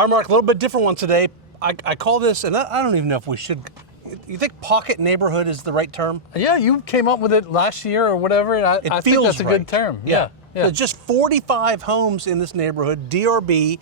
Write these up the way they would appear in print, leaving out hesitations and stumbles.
All right, Mark, a little bit different one today. I call this, and I don't even know if we should, you think pocket neighborhood is the right term? Yeah, you came up with it last year or whatever, and I think that's a good term. Yeah. So just 45 homes in this neighborhood, DRB.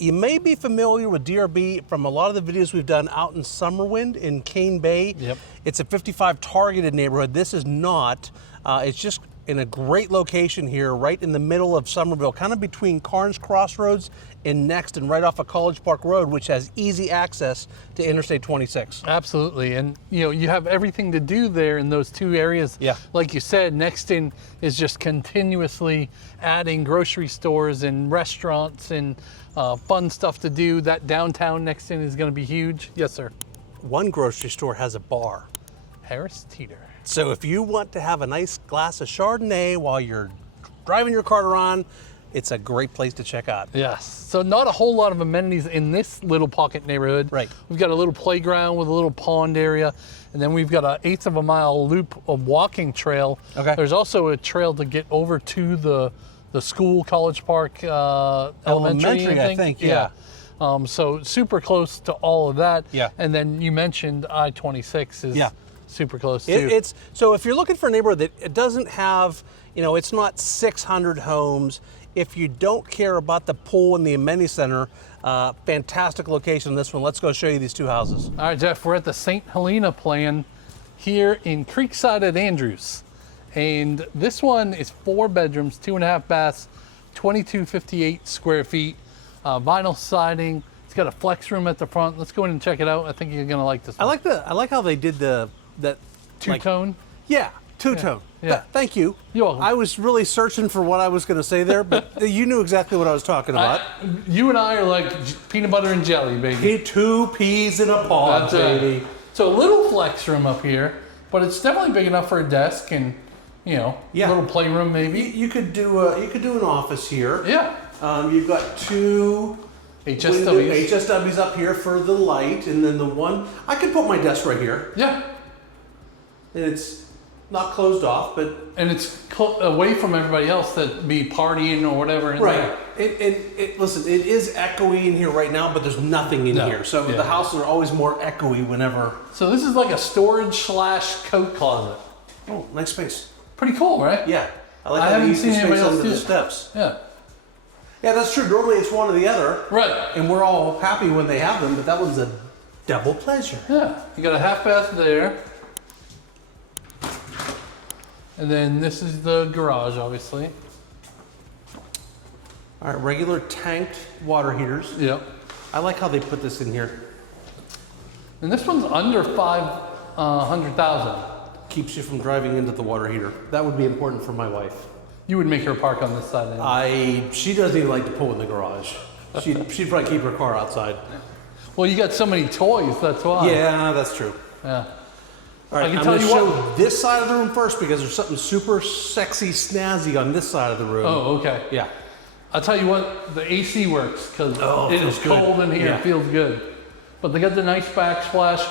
You may be familiar with DRB from a lot of the videos we've done out in Summerwind in Cane Bay. Yep. It's a 55 targeted neighborhood. This is not. It's just in a great location here, right in the middle of Summerville, kind of between Carnes Crossroads and Nexton, right off of College Park Road, which has easy access to Interstate 26. Absolutely, and you have everything to do there in those two areas. Yeah. Like you said, Nexton is just continuously adding grocery stores and restaurants and fun stuff to do. That downtown Nexton is going to be huge. Yes, sir. One grocery store has a bar. Harris Teeter. So if you want to have a nice glass of Chardonnay while you're driving your car around, it's a great place to check out. Yes. So not a whole lot of amenities in this little pocket neighborhood. Right. We've got a little playground with a little pond area, and then we've got an 1/8 of a mile loop of walking trail. Okay. There's also a trail to get over to the school, College Park Elementary, I think. Yeah. So super close to all of that. Yeah. And then you mentioned I-26 is super close too. It's so if you're looking for a neighborhood that it doesn't have, it's not 600 homes. If you don't care about the pool and the amenity center, fantastic location. This one. Let's go show you these two houses. All right, Jeff, we're at the St. Helena plan here in Creekside at Andrews. And this one is 4 bedrooms, 2.5 baths, 2258 square feet, vinyl siding. It's got a flex room at the front. Let's go in and check it out. I think you're gonna like this one. I like how they did that two-tone. Yeah, two-tone. Yeah. Thank you. You're welcome. I was really searching for what I was going to say there, but you knew exactly what I was talking about. You and I are like peanut butter and jelly, baby. 2 peas in a pod, baby. So a little flex room up here, but it's definitely big enough for a desk and a little playroom maybe. You could do an office here. Yeah. You've got 2 HSWs up here for the light, and then the one I could put my desk right here. Yeah. And it's not closed off, but it's away from everybody else that be partying or whatever. Right. Listen, it is echoey in here right now, but there's nothing in here. So the houses are always more echoey whenever. So this is like a storage / coat closet. Oh, nice space. Pretty cool, right? Yeah. I haven't seen anybody else do the it. steps. Yeah. Yeah, that's true. Normally it's one or the other. Right. And we're all happy when they have them, but that one's a double pleasure. Yeah. You got a half bath there. And then this is the garage, obviously. All right, regular tanked water heaters. Yep. I like how they put this in here. And this one's under 500,000. Keeps you from driving into the water heater. That would be important for my wife. You would make her park on this side anyway. She doesn't even like to pull in the garage. She'd probably keep her car outside. Well, you got so many toys, that's why. Yeah, that's true. Yeah. All right, I'm going to show this side of the room first because there's something super sexy, snazzy on this side of the room. Oh, okay. Yeah. I'll tell you what, the AC works because it is cold in here. Yeah. It feels good. But they got the nice backsplash.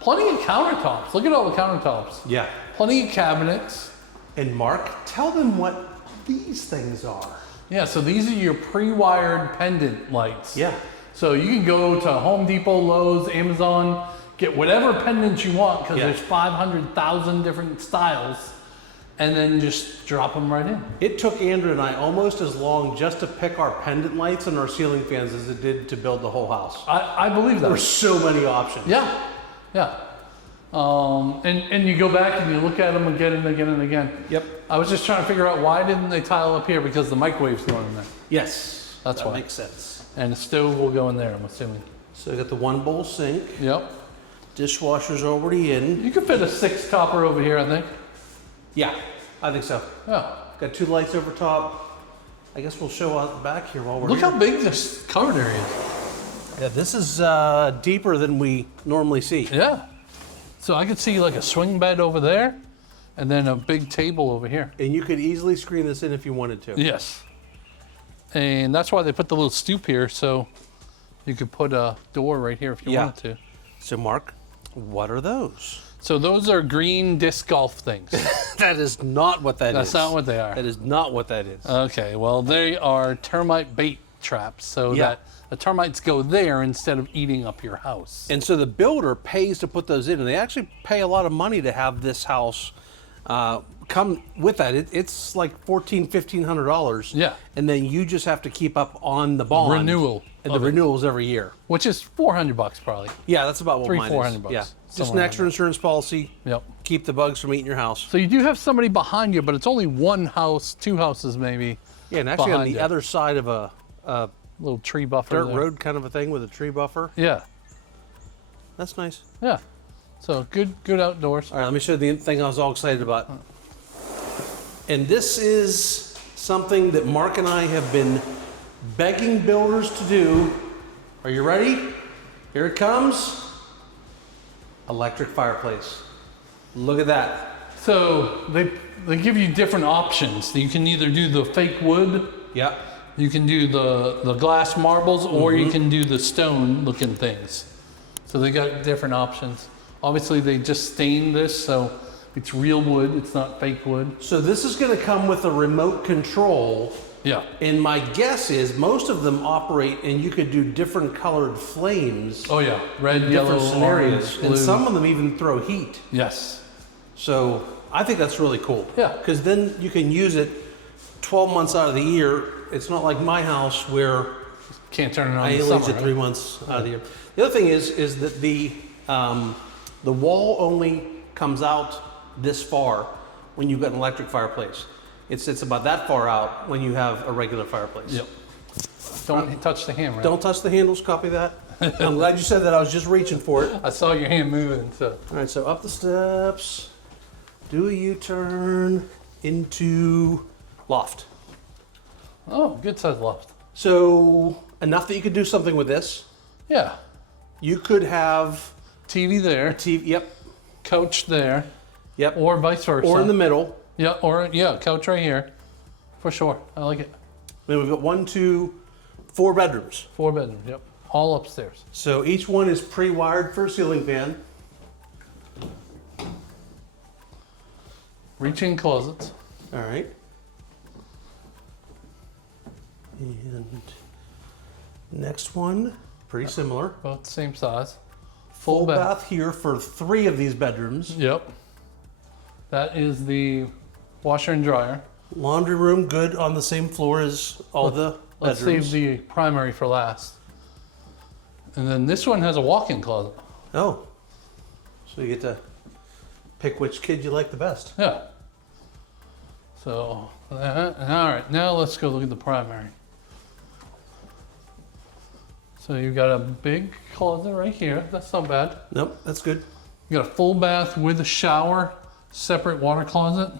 Plenty of countertops. Look at all the countertops. Yeah. Plenty of cabinets. And Mark, tell them what these things are. Yeah, so these are your pre-wired pendant lights. Yeah. So you can go to Home Depot, Lowe's, Amazon, get whatever pendants you want because there's 500,000 different styles, and then just drop them right in. It took Andrew and I almost as long just to pick our pendant lights and our ceiling fans as it did to build the whole house. I believe that. There were so many options. Yeah, yeah. And you go back and you look at them again and again and again. Yep. I was just trying to figure out why didn't they tile up here because the microwave's going in there. Yes. That's why. That makes sense. And the stove will go in there, I'm assuming. So you got the 1 bowl sink. Yep. Dishwasher's already in. You could fit a 6 topper over here, I think. Yeah, I think so. Yeah. Got 2 lights over top. I guess we'll show out the back here while we're Look here. how big this covered area is. Yeah, this is deeper than we normally see. Yeah. So I could see like a swing bed over there and then a big table over here. And you could easily screen this in if you wanted to. Yes. And that's why they put the little stoop here so you could put a door right here if you wanted to. So Mark, what are those? So those are green disc golf things. That is not what that is. That's not what they are. That is not what that is. Okay, well they are termite bait. traps so Yeah. that the termites go there instead of eating up your house. And so the builder pays to put those in, and they actually pay a lot of money to have this house come with that. It's like $1,400-$1,500. Yeah. And then you just have to keep up on the bond. Renewal And the of it. renewals every year. Which is $400 probably. Yeah, that's about what mine is. $300-$400. Yeah. Just an Somewhere extra insurance policy. Yep. Keep the bugs from eating your house. So you do have somebody behind you, but it's only one house, two houses maybe. Yeah, and actually on behind the you. other side of a Little tree buffer. dirt there. road kind of a thing with a tree buffer. Yeah. That's nice. Yeah. So good outdoors. All right, let me show you the thing I was all excited about. And this is something that Mark and I have been begging builders to do. Are you ready? Here it comes. Electric fireplace. Look at that. So they give you different options. You can either do the fake wood, Yep. you can do the glass marbles, or you can do the stone looking things. So they got different options. Obviously they just stained this, so it's real wood, it's not fake wood. So this is going to come with a remote control. Yeah. And my guess is most of them operate and you could do different colored flames. Oh yeah, red, in yellow, different scenarios. orange, blue. And some of them even throw heat. Yes. So I think that's really cool. Yeah. Because then you can use it 12 months out of the year. It's not like my house where Can't turn it on I in the only summer. use it right? 3 months out of the year. The other thing is that the wall only comes out this far when you've got an electric fireplace. It's about that far out when you have a regular fireplace. Yep. Don't touch the hammer. Don't touch the handles, copy that. I'm glad you said that, I was just reaching for it. I saw your hand moving, so. All right, so up the steps, do a U-turn into loft. Oh, good size loft. So enough that you could do something with this. Yeah. You could have TV there, TV, yep, couch there, yep, or vice versa. or in the middle. Yeah, or couch right here. For sure. I like it. Then we've got 1, 2, 4 bedrooms. 4 bedrooms, yep. All upstairs. So each one is pre-wired for a ceiling fan. Reach-in closets. All right. And next one, pretty similar. Both the same size. Full bath here for 3 of these bedrooms. Yep. That is the washer and dryer. Laundry room, good on the same floor as all the Let's bedrooms. save the primary for last. And then this one has a walk-in closet. Oh, so you get to pick which kid you like the best. Yeah. So, all right, now let's go look at the primary. So you've got a big closet right here. That's not bad. Nope, that's good. You got a full bath with a shower, separate water closet.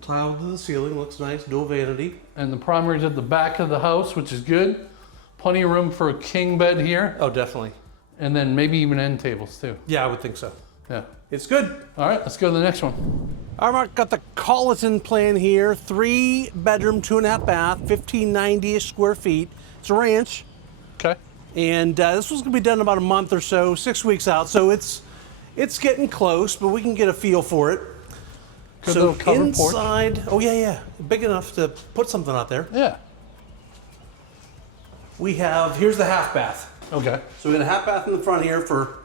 Tile to the ceiling, looks nice, dual vanity. And the primary's at the back of the house, which is good. Plenty of room for a king bed here. Oh, definitely. And then maybe even end tables too. Yeah, I would think so. Yeah. It's good. All right, let's go to the next one. All right, Mark, got the Colleton plan here. 3 bedroom, 2.5 bath, 1,590 square feet. It's a ranch. Okay. And this was gonna be done in about a month or so, 6 weeks out. So it's getting close, but we can get a feel for it. Good So little covered porch. inside, oh yeah, big enough to put something out there. Yeah. We have, here's the half bath. Okay. So we got a half bath in the front here for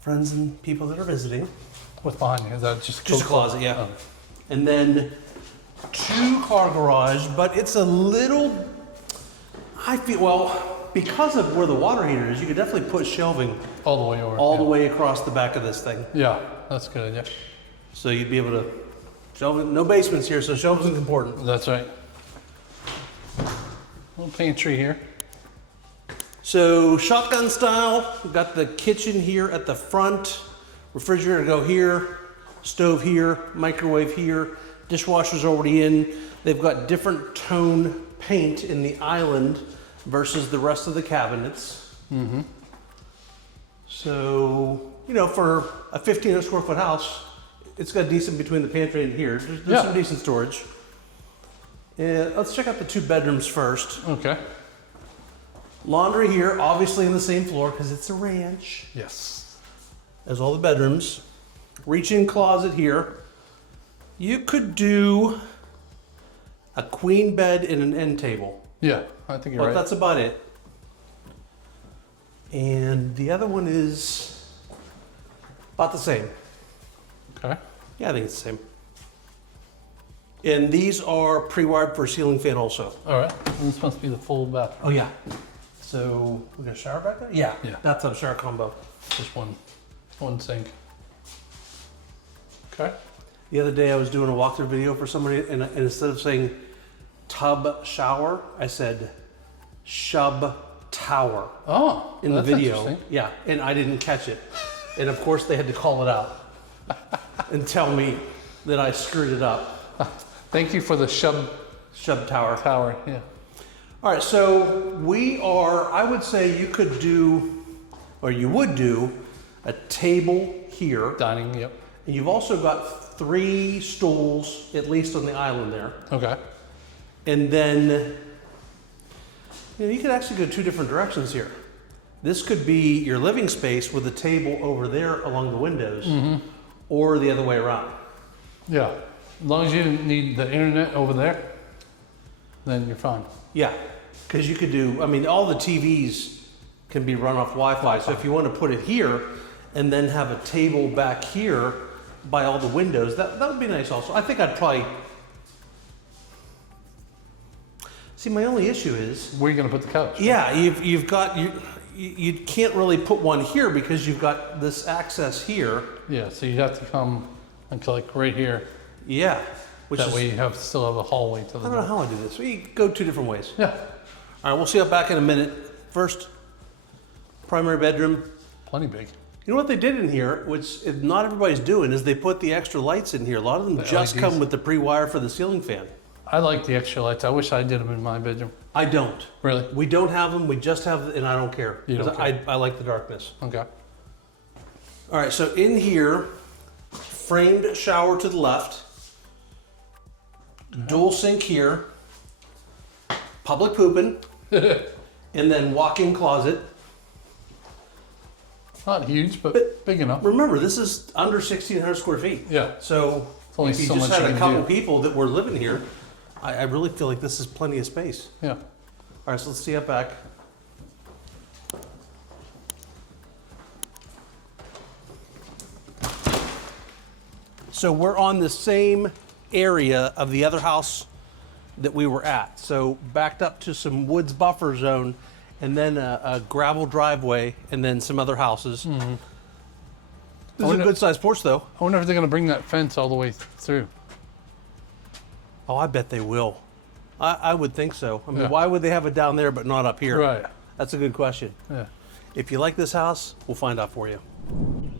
friends and people that are visiting. What's behind you? Is that just Just a closet, yeah. Oh. And then 2 car garage, but it's a little, I feel, well, because of where the water heater is, you could definitely put shelving All the way over. all yeah. the way across the back of this thing. Yeah, that's good. Yeah. So you'd be able to, shelving, no basements here, so shelving's important. That's right. Little pantry here. So shotgun style, we've got the kitchen here at the front, refrigerator go here, stove here, microwave here, dishwasher's already in. They've got different tone paint in the island versus the rest of the cabinets. Mm-hmm. So, you know, for a 1,500 square foot house, it's got decent between the pantry and here. There's some decent storage. And let's check out the 2 bedrooms first. Okay. Laundry here, obviously in the same floor because it's a ranch, Yes. as all the bedrooms. Reach-in closet here. You could do a queen bed, and an end table. Yeah, I think you're But right. that's about it. And the other one is about the same. Okay. Yeah, I think it's the same. And these are pre-wired for a ceiling fan also. All right. This must be the full bathroom. Oh yeah. So we got a shower back there? Yeah. Yeah. That's a shower combo. Just one sink. Okay. The other day I was doing a walkthrough video for somebody, and instead of saying tub shower, I said shub tower Oh, in the that's video. interesting. Yeah, and I didn't catch it. And of course they had to call it out and tell me that I screwed it up. Thank you for the Shub tower. tower. Yeah. All right, so we are, I would say you could do, or you would do, a table here. Dining. Yep. And you've also got 3 stools, at least on the island there. Okay. And then, you could actually go 2 different directions here. This could be your living space with a table over there along the windows, or the other way around. Yeah. As long as you didn't need the internet over there, then you're fine. Yeah, because you could do, I mean, all the TVs can be run off Wi-Fi. So if you want to put it here and then have a table back here by all the windows, that would be nice also. I think I'd probably, see, my only issue is, Where are you going to put the couch? yeah, you've got, you can't really put one here because you've got this access here. Yeah. So you'd have to come and like right here. Yeah. Which That is, way you still have a hallway to the I don't know door. how I do this. We go 2 different ways. Yeah. All right, we'll see you back in a minute. First, primary bedroom. Plenty big. You know what they did in here, which not everybody's doing, is they put the extra lights in here. A lot of them The just LEDs. come with the pre-wire for the ceiling fan. I like the extra lights. I wish I did them in my bedroom. I don't. Really? We don't have them. We just have, and I don't care. You don't 'Cause I like the darkness. Okay. All right, so in here, framed shower to the left, dual sink here, public pooping, and then walk-in closet. Not huge, but big enough. Remember, this is under 1,600 square feet. Yeah. So only if you so just much had you a can couple do. people that were living here, I really feel like this is plenty of space. Yeah. All right, so let's see up back. So we're on the same area of the other house that we were at. So backed up to some woods buffer zone, and then a gravel driveway, and then some other houses. Mm-hmm. This is a good sized porch though. I wonder if they're going to bring that fence all the way through. Oh, I bet they will. I would think so. I mean, Yeah. why would they have it down there but not up here? Right. That's a good question. Yeah. If you like this house, we'll find out for you.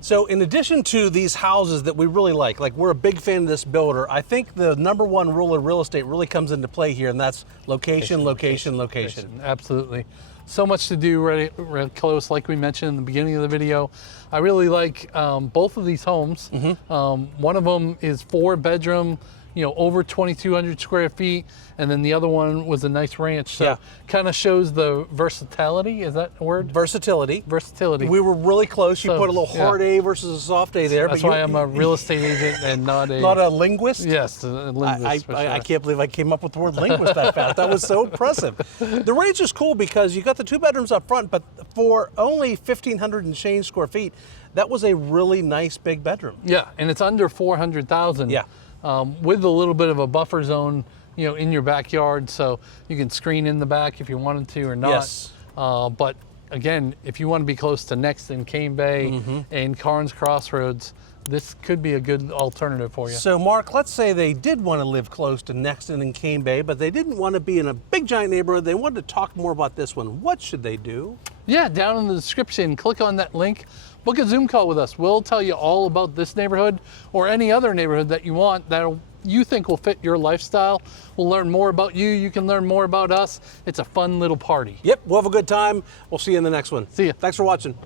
So in addition to these houses that we really like we're a big fan of this builder, I think the #1 rule of real estate really comes into play here, and that's location, location, location. Absolutely. So much to do right close, like we mentioned in the beginning of the video. I really like both of these homes. One of them is 4-bedroom, over 2,200 square feet, and then the other one was a nice ranch. So Yeah. kind of shows the versatility. Is that a word? Versatility. Versatility. We were really close. You So, put a little yeah. hard A versus a soft A there. That's but why I'm a real estate agent and not a... not a linguist. Yes, a linguist. for I sure. can't believe I came up with the word linguist that fast. That was so impressive. The range is cool because you got the 2 bedrooms up front, but for only 1,500 and change square feet, that was a really nice big bedroom. Yeah, and it's under 400,000. Yeah. With a little bit of a buffer zone, in your backyard, so you can screen in the back if you wanted to or not. Yes. But again, if you want to be close to Nexton, Cane Bay, and Carnes Crossroads, this could be a good alternative for you. So, Mark, let's say they did want to live close to Nexton and Cane Bay, but they didn't want to be in a big giant neighborhood. They wanted to talk more about this one. What should they do? Yeah, down in the description, click on that link. Book a Zoom call with us. We'll tell you all about this neighborhood or any other neighborhood that you want that you think will fit your lifestyle. We'll learn more about you. You can learn more about us. It's a fun little party. Yep, we'll have a good time. We'll see you in the next one. See ya. Thanks for watching.